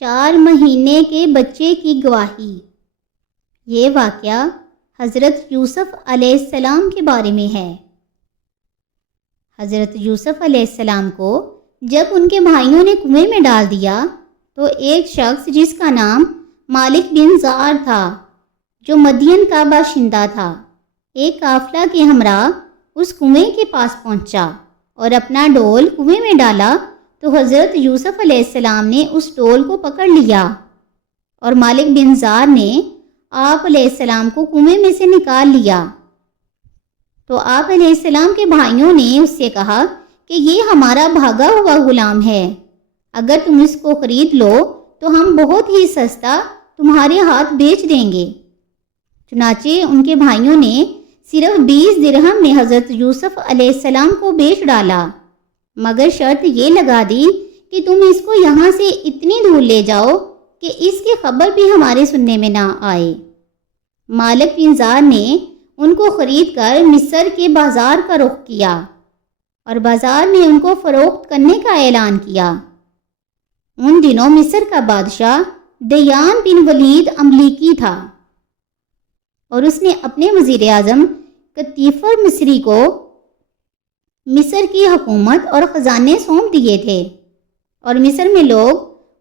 4 مہینے کے بچے کی گواہی۔ یہ واقعہ حضرت یوسف علیہ السلام کے بارے میں ہے۔ حضرت یوسف علیہ السلام کو جب ان کے بھائیوں نے کنویں میں ڈال دیا تو ایک شخص جس کا نام مالک بن زار تھا، جو مدین کا باشندہ تھا، ایک قافلہ کے ہمراہ اس کنویں کے پاس پہنچا اور اپنا ڈول کنویں میں ڈالا تو حضرت یوسف علیہ السلام نے اس ڈول کو پکڑ لیا اور مالک بن زار نے آپ علیہ السلام کو کنویں میں سے نکال لیا۔ تو آپ علیہ السلام کے بھائیوں نے اس سے کہا کہ یہ ہمارا بھاگا ہوا غلام ہے، اگر تم اس کو خرید لو تو ہم بہت ہی سستا تمہارے ہاتھ بیچ دیں گے۔ چنانچہ ان کے بھائیوں نے صرف 20 درہم میں حضرت یوسف علیہ السلام کو بیچ ڈالا، مگر شرط یہ لگا دی کہ تم اس کو یہاں سے اتنی دور لے جاؤ کہ اس کی خبر بھی ہمارے سننے میں نہ آئے۔ مالک بن زار نے ان کو خرید کر مصر کے بازار کا رخ کیا اور بازار میں ان کو فروخت کرنے کا اعلان کیا۔ ان دنوں مصر کا بادشاہ دیان بن ولید املیکی تھا اور اس نے اپنے وزیر اعظم قطیفر مصری کو مصر کی حکومت اور خزانے سونپ دیے تھے، اور مصر میں لوگ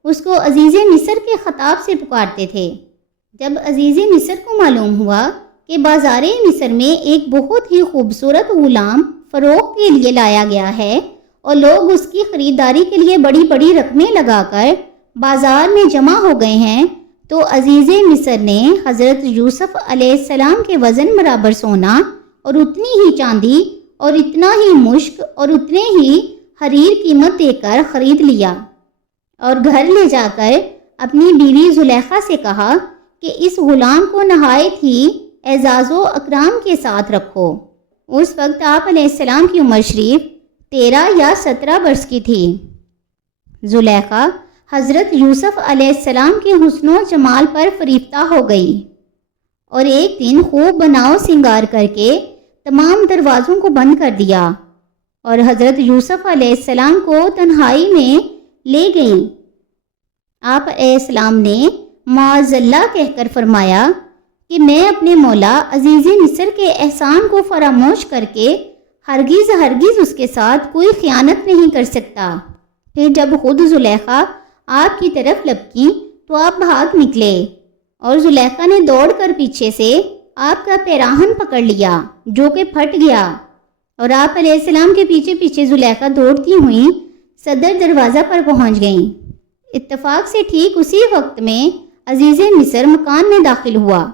اس کو عزیز مصر کے خطاب سے پکارتے تھے۔ جب عزیز مصر کو معلوم ہوا کہ بازار مصر میں ایک بہت ہی خوبصورت غلام فروخت کے لیے لایا گیا ہے اور لوگ اس کی خریداری کے لیے بڑی بڑی رقمیں لگا کر بازار میں جمع ہو گئے ہیں، تو عزیز مصر نے حضرت یوسف علیہ السلام کے وزن برابر سونا اور اتنی ہی چاندی اور اتنا ہی مشک اور اتنے ہی حریر قیمت دے کر خرید لیا، اور گھر لے جا کر اپنی بیوی زلیخا سے کہا کہ اس غلام کو نہایت ہی اعزاز و اکرام کے ساتھ رکھو۔ اس وقت آپ علیہ السلام کی عمر شریف 13 یا 17 برس کی تھی۔ زلیخا حضرت یوسف علیہ السلام کے حسن و جمال پر فریفتہ ہو گئی اور ایک دن خوب بناؤ سنگار کر کے تمام دروازوں کو بند کر دیا اور حضرت یوسف علیہ السلام کو تنہائی میں لے گئیں۔ آپ علیہ السلام نے معاذ اللہ کہہ کر فرمایا کہ میں اپنے مولا عزیز مصر کے احسان کو فراموش کر کے ہرگز اس کے ساتھ کوئی خیانت نہیں کر سکتا۔ پھر جب خود زلیخا آپ کی طرف لپکی تو آپ بھاگ نکلے اور زلیخا نے دوڑ کر پیچھے سے آپ کا پیراہن پکڑ لیا جو کہ پھٹ گیا، اور آپ علیہ السلام کے پیچھے پیچھے زلیخا دوڑتی ہوئی صدر دروازہ پر پہنچ گئیں۔ اتفاق سے ٹھیک اسی وقت میں عزیز مصر مکان میں داخل ہوا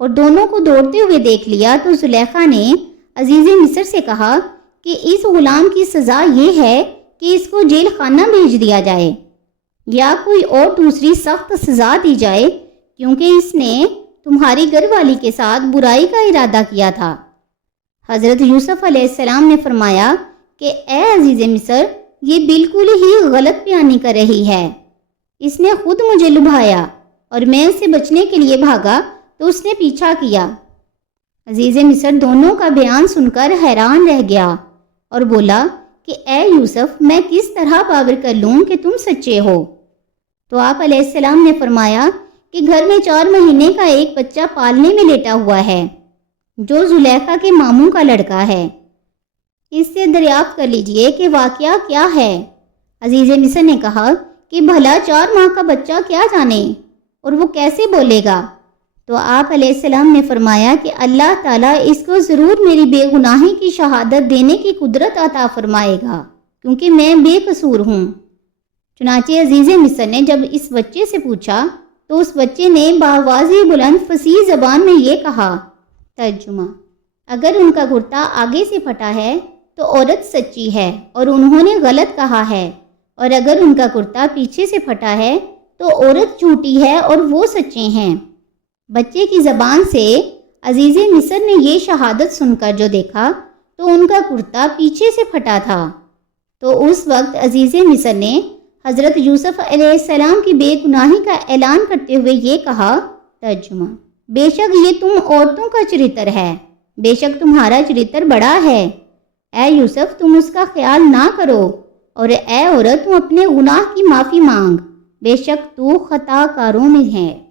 اور دونوں کو دوڑتے ہوئے دیکھ لیا، تو زلیخا نے عزیز مصر سے کہا کہ اس غلام کی سزا یہ ہے کہ اس کو جیل خانہ بھیج دیا جائے یا کوئی اور دوسری سخت سزا دی جائے، کیونکہ اس نے تمہاری گھر والی کے ساتھ برائی کا ارادہ کیا تھا۔ حضرت یوسف علیہ السلام نے فرمایا کہ اے عزیز مصر، یہ بالکل ہی غلط بیانی کر رہی ہے، اس نے خود مجھے لبھایا اور میں اسے بچنے کے لیے بھاگا تو اس نے پیچھا کیا۔ عزیز مصر دونوں کا بیان سن کر حیران رہ گیا اور بولا کہ اے یوسف، میں کس طرح باور کر لوں کہ تم سچے ہو؟ تو آپ علیہ السلام نے فرمایا کہ گھر میں 4 مہینے کا ایک بچہ پالنے میں لیٹا ہوا ہے جو زلیخا کے ماموں کا لڑکا ہے، اس سے دریافت کر لیجئے کہ واقعہ کیا ہے۔ عزیز مصر نے کہا کہ بھلا 4 ماہ کا بچہ کیا جانے اور وہ کیسے بولے گا؟ تو آپ علیہ السلام نے فرمایا کہ اللہ تعالیٰ اس کو ضرور میری بے گناہی کی شہادت دینے کی قدرت عطا فرمائے گا، کیونکہ میں بے قصور ہوں۔ چنانچہ عزیز مصر نے جب اس بچے سے پوچھا تو اس بچے نے بآواز بلند فصیح زبان میں یہ کہا، ترجمہ: اگر ان کا کرتا آگے سے پھٹا ہے تو عورت سچی ہے اور انہوں نے غلط کہا ہے، اور اگر ان کا کرتا پیچھے سے پھٹا ہے تو عورت جھوٹی ہے اور وہ سچے ہیں۔ بچے کی زبان سے عزیز مصر نے یہ شہادت سن کر جو دیکھا تو ان کا کرتا پیچھے سے پھٹا تھا۔ تو اس وقت عزیز مصر نے حضرت یوسف علیہ السلام کی بے گناہی کا اعلان کرتے ہوئے یہ کہا، ترجمہ: بے شک یہ تم عورتوں کا چرتر ہے، بے شک تمہارا چرتر بڑا ہے، اے یوسف تم اس کا خیال نہ کرو، اور اے عورت تم اپنے گناہ کی معافی مانگ، بے شک تو خطا کاروں میں ہے۔